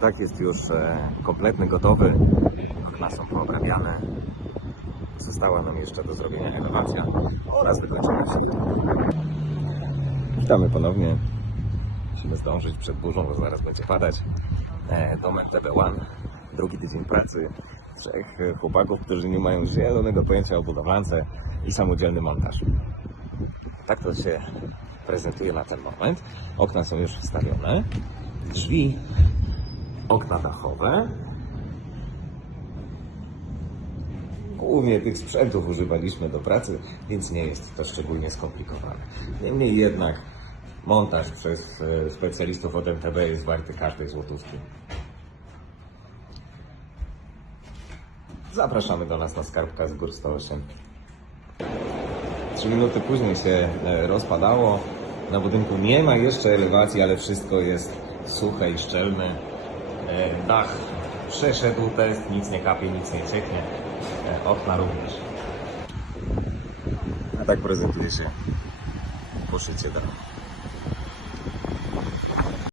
Tak jest już e, kompletny, gotowy. Okna są poobrabiane. Została nam jeszcze do zrobienia elewacja oraz wykończona szyba. Witamy ponownie. Musimy zdążyć przed burzą, bo zaraz będzie padać. E, Domek TB1, drugi tydzień pracy. Trzech chłopaków, którzy nie mają zielonego pojęcia o budowlance i samodzielny montaż. Tak to się prezentuje na ten moment. Okna są już wstawione. Drzwi, okna dachowe. Głównie tych sprzętów używaliśmy do pracy, więc nie jest to szczególnie skomplikowane. Niemniej jednak montaż przez e, specjalistów od MTB jest warty każdej złotówki. Zapraszamy do nas na skarbka z gór 108. Trzy minuty później się e, rozpadało. Na budynku nie ma jeszcze elewacji, ale wszystko jest suche i szczelne. E, Dach przeszedł test, nic nie kapie, nic nie cieknie. E, Okna również. A tak prezentuje się poszycie dachu.